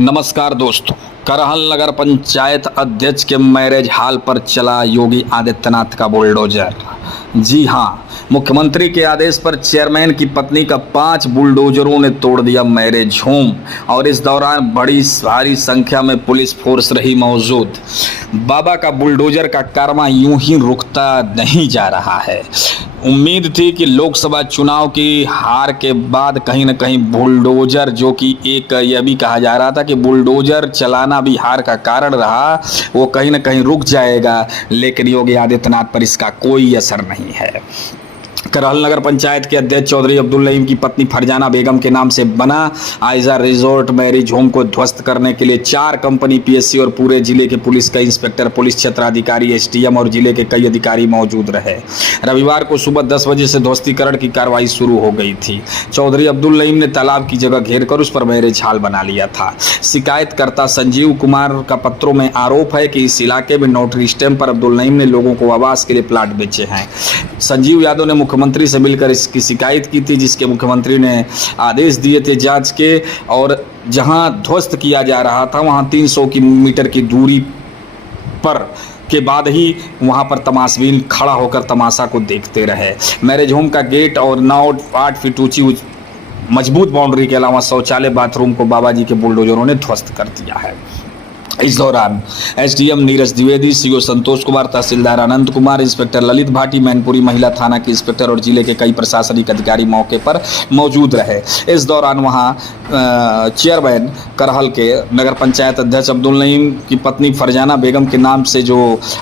नमस्कार दोस्तों। करहल नगर पंचायत अध्यक्ष के मैरिज हॉल पर चला योगी आदित्यनाथ का बुलडोजर। जी हां, मुख्यमंत्री के आदेश पर चेयरमैन की पत्नी का 5 बुलडोजरों ने तोड़ दिया मैरिज होम और इस दौरान बड़ी भारी संख्या में पुलिस फोर्स रही मौजूद। बाबा का बुलडोजर का कारवां यूं ही रुकता नहीं जा रहा है। उम्मीद थी कि लोकसभा चुनाव की हार के बाद कहीं न कहीं बुलडोजर, जो कि एक यह भी कहा जा रहा था कि बुलडोजर चलाना भी हार का कारण रहा, वो कहीं न कहीं रुक जाएगा, लेकिन योगी आदित्यनाथ पर इसका कोई असर नहीं है। करहल नगर पंचायत के अध्यक्ष चौधरी अब्दुल नईम की पत्नी फरजाना बेगम के नाम से बना आइजा रिजॉर्ट मैरिज होम को ध्वस्त करने के लिए 4 कंपनी पीएससी और पूरे जिले के पुलिस का इंस्पेक्टर, पुलिस क्षेत्राधिकारी, एसडीएम और जिले के कई अधिकारी मौजूद रहे। रविवार को सुबह 10 बजे से ध्वस्तीकरण की कार्रवाई शुरू हो गई थी। चौधरी अब्दुल नईम ने तालाब की जगह घेरकर उस पर मैरिज हॉल बना लिया था। शिकायतकर्ता संजीव कुमार का पत्रों में आरोप है कि इस इलाके में नोटरी स्टैंप पर अब्दुल नईम ने लोगों को आवास के लिए प्लाट बेचे हैं। संजीव यादव ने मुख्यमंत्री से मिलकर इसकी शिकायत की थी, जिसके मुख्यमंत्री ने आदेश दिए थे जांच के, और जहां ध्वस्त किया जा रहा था वहां 300 मीटर की दूरी पर के बाद ही वहां पर तमाशबीन खड़ा होकर तमाशा को देखते रहे। मैरिज होम का गेट और 9-8 फीट ऊंची मजबूत बाउंड्री के अलावा शौचालय, बाथरूम को बाबा जी के बुलडोजरों ने ध्वस्त कर दिया है। इस दौरान एसडीएम नीरज द्विवेदी, सीओ संतोष कुमार, तहसीलदार अनंत कुमार, इंस्पेक्टर ललित भाटी, मैनपुरी महिला थाना के इंस्पेक्टर और जिले के कई प्रशासनिक अधिकारी मौके पर मौजूद रहे। इस दौरान वहां चेयरमैन करहल के नगर पंचायत अध्यक्ष अब्दुल नईम की पत्नी फरजाना बेगम के नाम से जो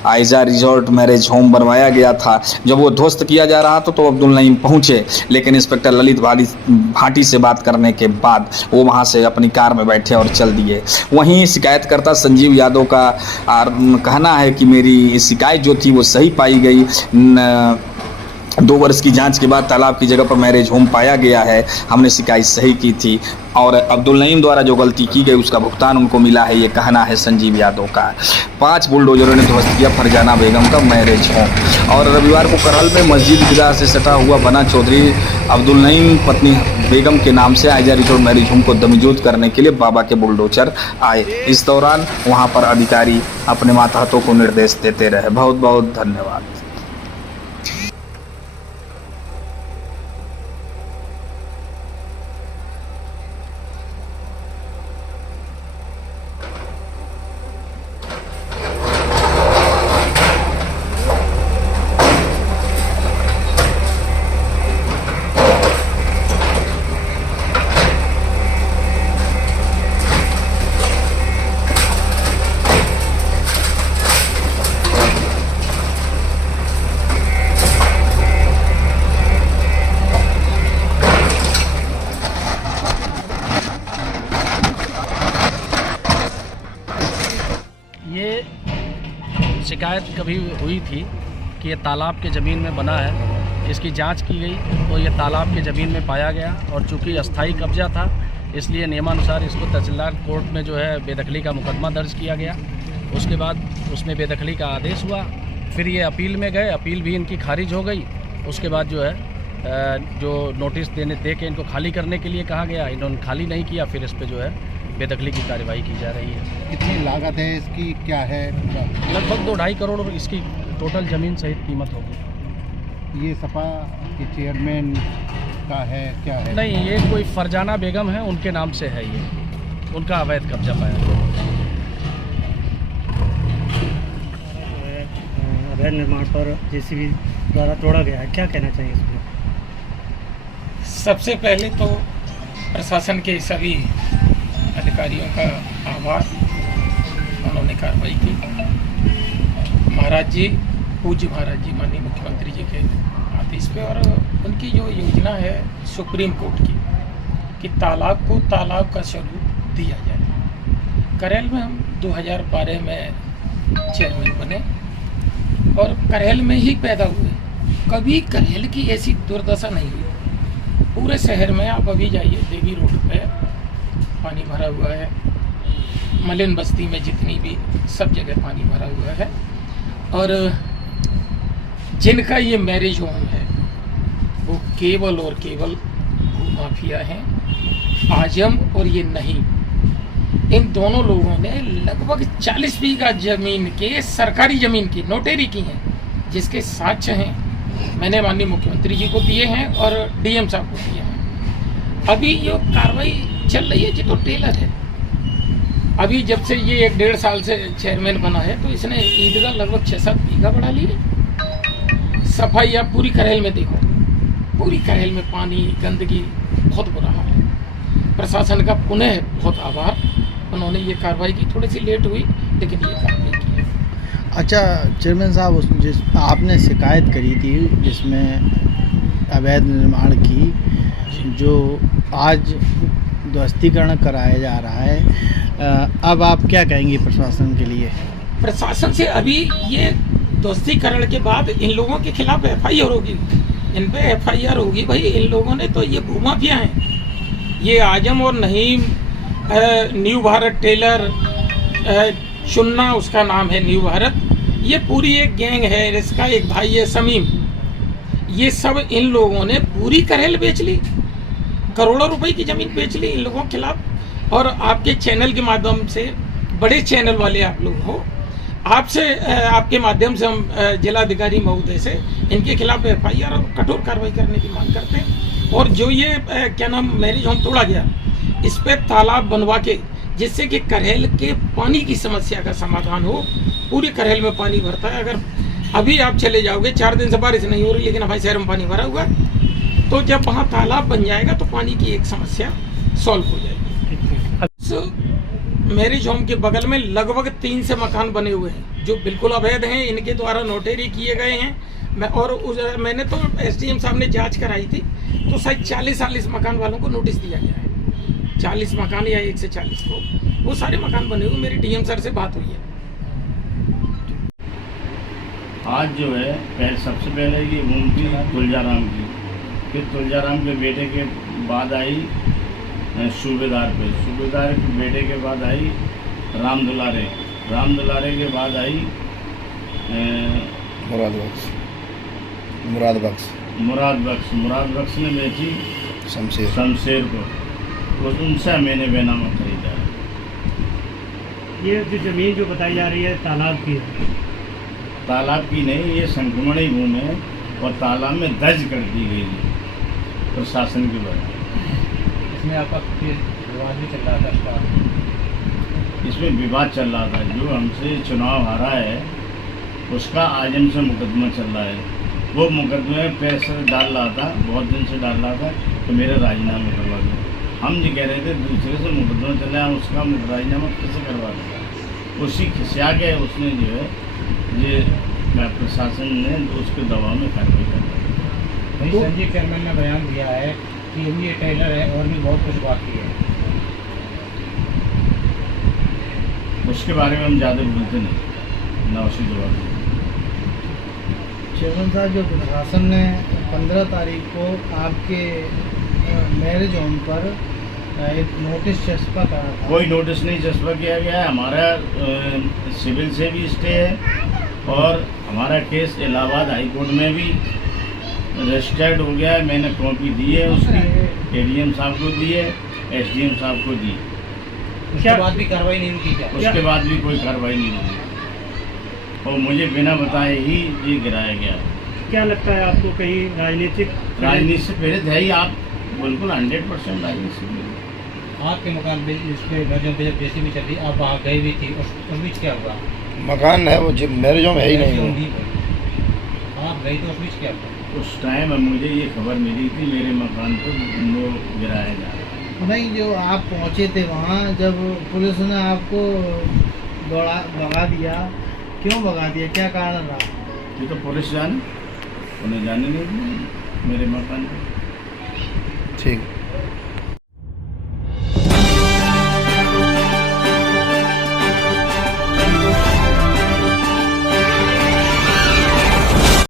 आइजा रिजॉर्ट मैरिज होम बनवाया गया था, जब वो ध्वस्त किया जा रहा था तो अब्दुल नईम पहुंचे, लेकिन इंस्पेक्टर ललित भाटी से बात करने के बाद वो वहां से अपनी कार में बैठे और चल दिए। वहीं शिकायतकर्ता संजीव यादव का कहना है कि मेरी शिकायत जो थी वो सही पाई गई। 2 वर्ष की जांच के बाद तालाब की जगह पर मैरिज होम पाया गया है। हमने शिकायत सही की थी और अब्दुल नईम द्वारा जो गलती की गई उसका भुगतान उनको मिला है, ये कहना है संजीव यादव का। 5 बुलडोजरों ने ध्वस्त किया फरजाना बेगम का मैरिज होम। और रविवार को करहल में मस्जिद ईदगाह से सटा हुआ बना चौधरी अब्दुल नईम पत्नी बेगम के नाम से आइजा रिजॉर्ट मैरिज होम को दमजोत करने के लिए बाबा के बुलडोजर आए। इस दौरान वहां पर अधिकारी अपने मातहतों को निर्देश देते रहे। बहुत बहुत धन्यवाद। ये शिकायत कभी हुई थी कि ये तालाब के ज़मीन में बना है। इसकी जांच की गई तो ये तालाब के ज़मीन में पाया गया और चूंकि अस्थाई कब्जा था इसलिए नियमानुसार इसको तहसीलदार कोर्ट में जो है बेदखली का मुकदमा दर्ज किया गया। उसके बाद उसमें बेदखली का आदेश हुआ, फिर ये अपील में गए, अपील भी इनकी खारिज हो गई। उसके बाद जो है जो नोटिस दे के इनको खाली करने के लिए कहा गया, इन्होंने खाली नहीं किया, फिर इस पर जो है बेदखली की कार्रवाई की जा रही है। कितनी लागत है इसकी, क्या है? लगभग 2-2.5 करोड़ इसकी टोटल ज़मीन सहित कीमत होगी। ये सपा के चेयरमैन का है, क्या है? नहीं, ये कोई फरजाना बेगम है, उनके नाम से है, ये उनका अवैध कब्जा पाया। अवैध निर्माण पर जेसीबी द्वारा तोड़ा गया है, क्या कहना चाहिए इसमें? सबसे पहले तो प्रशासन के सभी अधिकारियों का आभार, उन्होंने कार्रवाई की। महाराज जी, पूज्य महाराज जी, माननीय मुख्यमंत्री जी के आदेश पे, और उनकी जो योजना है सुप्रीम कोर्ट की कि तालाब को तालाब का स्वरूप दिया जाए। करहल में हम 2012 में चेयरमैन बने और करहल में ही पैदा हुए। कभी करहल की ऐसी दुर्दशा नहीं हुई। पूरे शहर में आप अभी जाइए, देवी रोड पे पानी भरा हुआ है, मलिन बस्ती में जितनी भी सब जगह पानी भरा हुआ है। और जिनका ये मैरिज होम है वो केवल और केवल भूमाफिया हैं, आजम और ये नहीं। इन दोनों लोगों ने लगभग 40 बीघा जमीन के सरकारी जमीन की नोटेरी की है, जिसके साक्ष्य हैं मैंने माननीय मुख्यमंत्री जी को दिए हैं और डीएम साहब को दिए हैं। अभी ये कार्रवाई चल रही है जी, तो टेलर है। अभी जब से ये 1-1.5 साल से चेयरमैन बना है तो इसने ईदगाह लगभग 6-7 बीघा बढ़ा ली है। सफाई आप पूरी करेल में देखो, पूरी करेल में पानी, गंदगी, बहुत बुरा हाल है। प्रशासन का पुनः बहुत आभार, उन्होंने ये कार्रवाई की, थोड़ी सी लेट हुई लेकिन ये कार्रवाई की है। अच्छा चेयरमैन साहब, जिस आपने शिकायत करी थी जिसमें अवैध निर्माण की, जो आज ध्वस्तीकरण कराया जा रहा है, अब आप क्या कहेंगे प्रशासन के लिए? प्रशासन से अभी ये ध्वस्तीकरण के बाद इन लोगों के खिलाफ एफआईआर होगी, इन पे एफआईआर होगी। भाई इन लोगों ने तो ये भूमाफिया हैं, ये आजम और नहीम, न्यू भारत टेलर, चुन्ना उसका नाम है न्यू भारत, ये पूरी एक गैंग है। इसका एक भाई है समीम, ये सब इन लोगों ने पूरी करेल बेच ली, करोड़ों रुपए की जमीन बेच ली इन लोगों के खिलाफ। और आपके चैनल के माध्यम से, बड़े चैनल वाले आप लोग हो, आपसे आपके माध्यम से हम जिलाधिकारी महोदय से इनके खिलाफ एफआईआर और कठोर कार्रवाई करने की मांग करते हैं। और जो ये क्या नाम मैरिज होम तोड़ा गया, इस पे तालाब बनवा के, जिससे कि करेल के पानी की समस्या का समाधान हो। पूरी करेल में पानी भरता है, अगर अभी आप चले जाओगे, 4 दिन से बारिश नहीं हो रही लेकिन हमारे शहर में पानी भरा हुआ है, तो जब वहाँ तालाब बन जाएगा तो पानी की एक समस्या सॉल्व हो जाएगी। मैरिज होम के बगल में लगभग 3 से मकान बने हुए हैं जो बिल्कुल अवैध हैं, इनके द्वारा नोटेरी किए गए हैं। मैंने तो एसडीएम साहब ने जांच कराई थी, तो शायद 40-40 मकान वालों को नोटिस दिया गया है, 40 मकान या 1 से 40 को, वो सारे मकान बने हुए। मेरी डीएम सर से बात हुई है। आज जो है सबसे पहले ये भूमि थी तुलजाराम की, फिर तुलजाराम के बेटे के बाद आई सूबेदार पे, सूबेदार के बेटे के बाद आई राम दुलारे के बाद आई मुराद बख्श ने बेची शमशेर को, उनसे मैंने बेनामा खरीदा। ये जो ज़मीन जो बताई जा रही है तालाब की है? तालाब की नहीं, ये संक्रमणी भूमि है और तालाब में दर्ज कर दी गई है प्रशासन के द्वारा। इसमें आपका विवाद भी चल रहा था? इसमें विवाद चल रहा था, जो हमसे चुनाव हारा है उसका आजम से मुकदमा चल रहा है। वो मुकदमे में पैसे डाल रहा था, बहुत दिन से डाल रहा था, तो मेरा राजीनामा करवा दिया। हम ये कह रहे थे दूसरे से मुकदमा चल रहा है, उसका राजीनामा कैसे करवा दिया? उसी खिसिया के उसने जो है ये प्रशासन ने उसके दबाव में कार्रवाई कर दी। संजय चेयरमैन ने बयान दिया है कि ये टेलर है और भी बहुत कुछ बाकी है, उसके बारे में हम ज़्यादा बोलते नहीं, ना उसी जवाब। चेयरमैन साहब, जो प्रशासन ने 15 तारीख को आपके मैरिज होम पर एक नोटिस चस्पा करा था? कोई नोटिस नहीं चस्पा किया गया है। हमारा सिविल से भी स्टे है और हमारा केस इलाहाबाद हाई कोर्ट में भी रजिस्टर्ड हो गया है। मैंने कॉपी दी है उसकी, एडीएम साहब को दी है, एसडीएम साहब को दी। उसके बाद भी कार्रवाई नहीं की क्या? उसके बाद भी कोई कार्रवाई नहीं हुई और मुझे बिना बताए ही ये गिराया गया। क्या लगता है आपको, कहीं राजनीति से प्रेरित है ही? आप बिल्कुल 100% राजनीति से प्रेरित। आपके मकान में इस पे जैसे भी चल रही, आप वहाँ गए भी थी, उस बीच क्या हुआ? मकान है वो, मैरिज होम है ही नहीं। आप गए तो उस बीच क्या हुआ? उस टाइम मुझे ये खबर मिली थी मेरे मकान को वो गिराया जा रहा। नहीं, जो आप पहुँचे थे वहाँ, जब पुलिस ने आपको भगा दिया, क्यों भगा दिया, क्या कारण रहा? ये तो पुलिस जाने, उन्हें जाने नहीं दिया मेरे मकान को। ठीक।